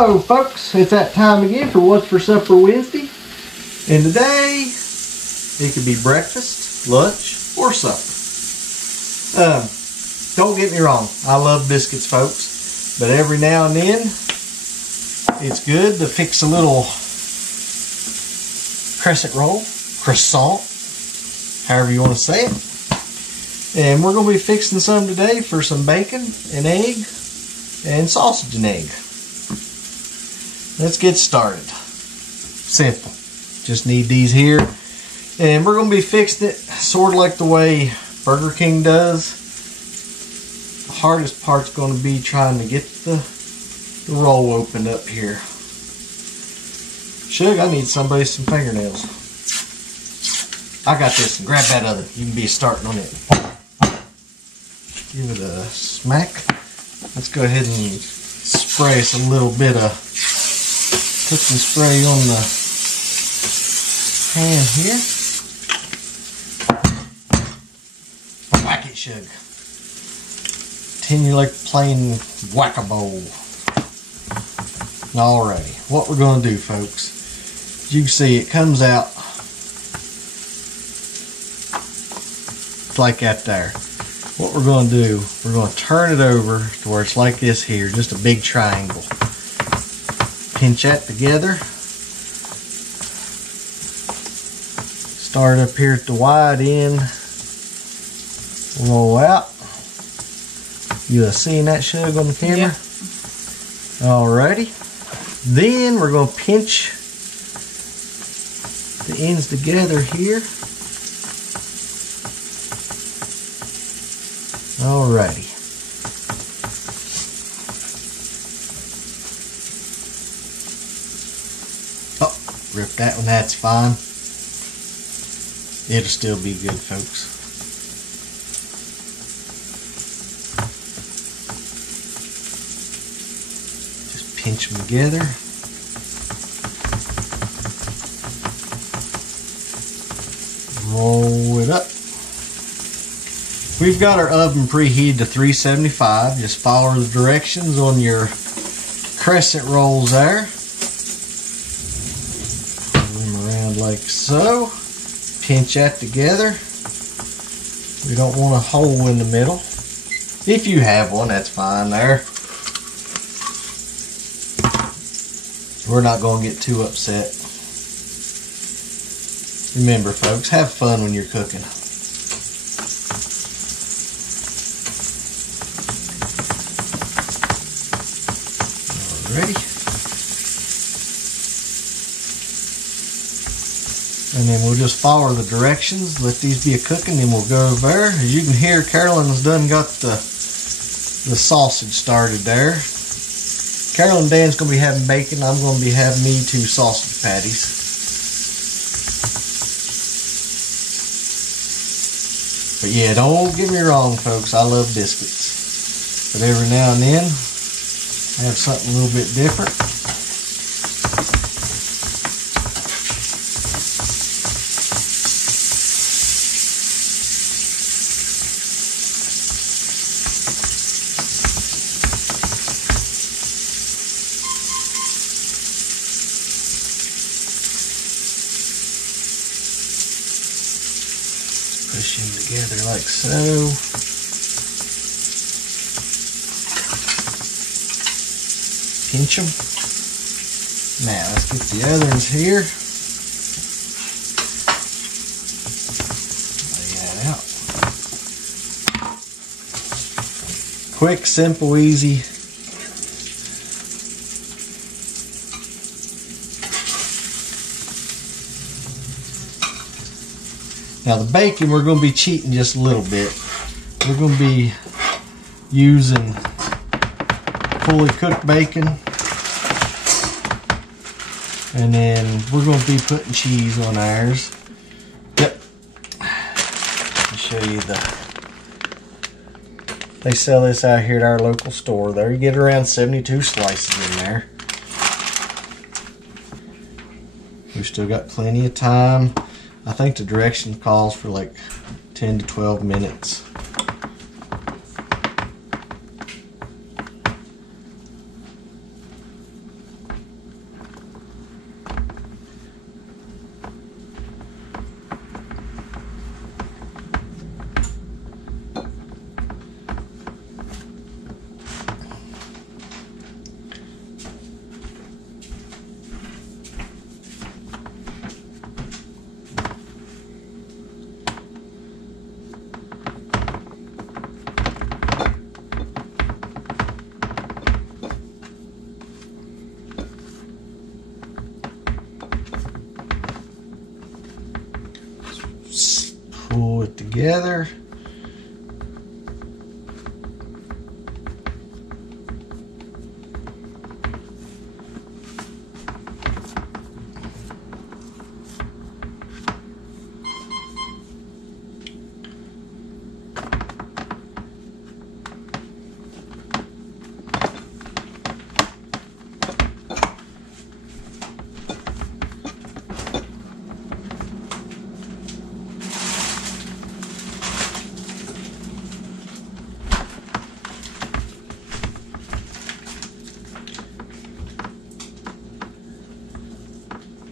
Hello folks, it's that time again for What's for Supper Wednesday. And today, it could be breakfast, lunch, or supper. Don't get me wrong, I love biscuits folks. But every now and then, it's good to fix a little crescent roll, croissant, however you want to say it. And we're going to be fixing some today for some bacon and egg and sausage and egg. Let's get started. Simple. Just need these here. And we're going to be fixing it sort of like the way Burger King does. The hardest part's going to be trying to get the roll opened up here. Shug, I need some fingernails. I got this. Grab that other. You can be starting on it. Give it a smack. Let's go ahead and spray us a little bit of cooking spray on the pan here. Whack it, Shug. Continue like playing whack-a-mole. Alrighty, what we're going to do, folks, as you can see, it comes out like that there. What we're going to do, we're going to turn it over to where it's like this here, just a big triangle. Pinch that together. Start up here at the wide end. Roll out. You seeing that, Shug, on the camera? Yeah. Alrighty. Then we're going to pinch the ends together here. Alrighty. Oh, rip that one, that's fine. It'll still be good, folks. Just pinch them together. Roll it up. We've got our oven preheated to 375. Just follow the directions on your crescent rolls there. Turn them around like so. Pinch that together. We don't want a hole in the middle. If you have one, that's fine there. We're not going to get too upset. Remember, folks, have fun when you're cooking. Alrighty. And then we'll just follow the directions. Let these be a cooking, then we'll go over there. As you can hear, Carolyn's done got the sausage started there. Carolyn and Dan's going to be having bacon. I'm going to be having me 2 sausage patties. But yeah, don't get me wrong, folks. I love biscuits. But every now and then, I have something a little bit different. Push them together like so. Pinch them. Now let's get the other ones here. Lay that out. Quick, simple, easy. Now the bacon, we're going to be cheating just a little bit. We're going to be using fully cooked bacon. And then we're going to be putting cheese on ours. Yep. I'll show you they sell this out here at our local store. There you get around 72 slices in there. We've still got plenty of time. I think the direction calls for like 10 to 12 minutes. together.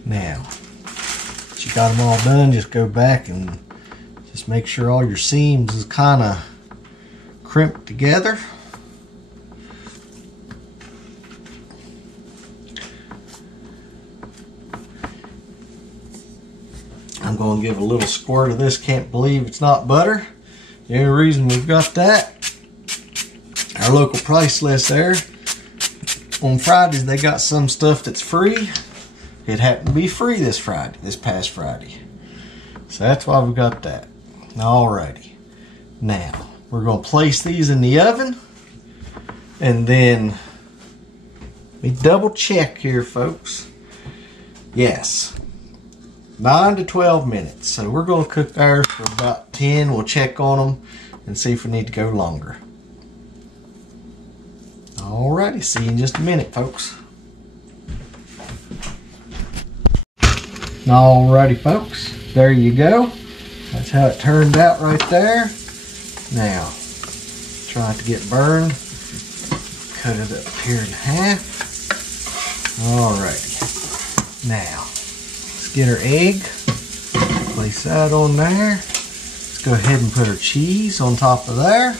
Now, once you got them all done, just go back and just make sure all your seams is kind of crimped together. I'm going to give a little squirt of this. Can't believe it's not butter. The only reason we've got that, our local price list there, on Fridays they got some stuff that's free. It happened to be free this past Friday. So that's why we got that. Alrighty. Now, we're going to place these in the oven. And then, let me double check here, folks. Yes. 9 to 12 minutes. So we're going to cook ours for about 10. We'll check on them and see if we need to go longer. Alrighty. See you in just a minute, folks. Alrighty, folks, there you go. That's how it turned out right there. Now, try not to get burned. Cut it up here in half. Alrighty. Now, let's get our egg. Place that on there. Let's go ahead and put our cheese on top of there.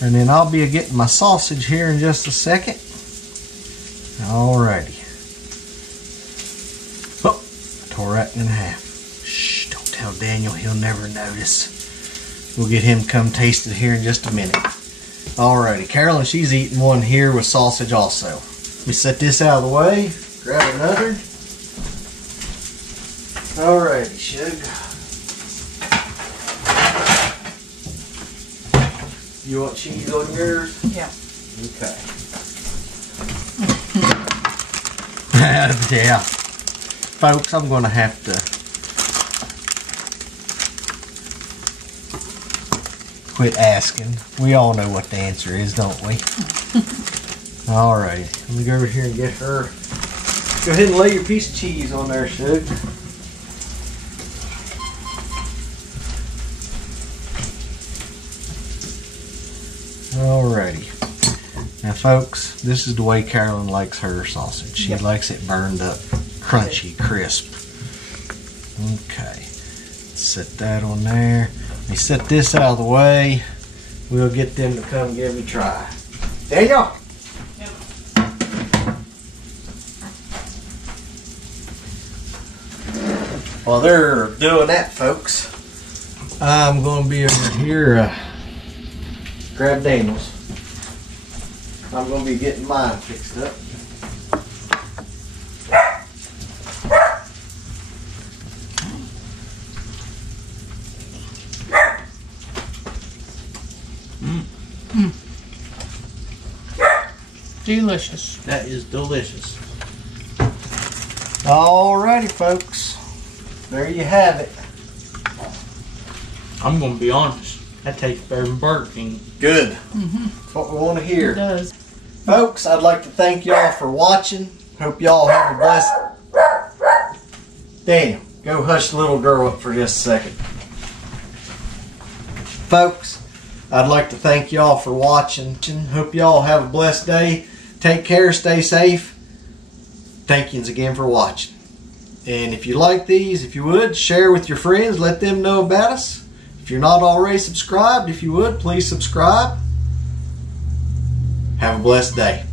And then I'll be getting my sausage here in just a second. Alrighty. Tore that in half. Shh, don't tell Daniel, he'll never notice. We'll get him to come taste it here in just a minute. Alrighty, Carolyn, she's eating one here with sausage also. Let me set this out of the way. Grab another. Alrighty, Shug. You want cheese on yours? Yeah. Okay. Yeah. Folks, I'm going to have to quit asking. We all know what the answer is, don't we? Alright, let me go over here and get her. Go ahead and lay your piece of cheese on there, Shug. Alrighty. Now, folks, this is the way Carolyn likes her sausage. She likes it burned up. Crunchy, crisp. Okay, set that on there. Let me set this out of the way. We'll get them to come give me a try. Daniel! Yep. While they're doing that, folks, I'm going to be over here, grab Daniel's. I'm going to be getting mine fixed up. Delicious. That is delicious. Alrighty, folks. There you have it. I'm going to be honest. That tastes better than Burger King. Good. That's what we want to hear. It does. Folks, I'd like to thank y'all for watching. Hope y'all have a blessed... Daniel, go hush the little girl up for just a second. Folks, I'd like to thank y'all for watching. Hope y'all have a blessed day. Take care, stay safe. Thank yous again for watching. And if you like these, if you would, share with your friends. Let them know about us. If you're not already subscribed, if you would, please subscribe. Have a blessed day.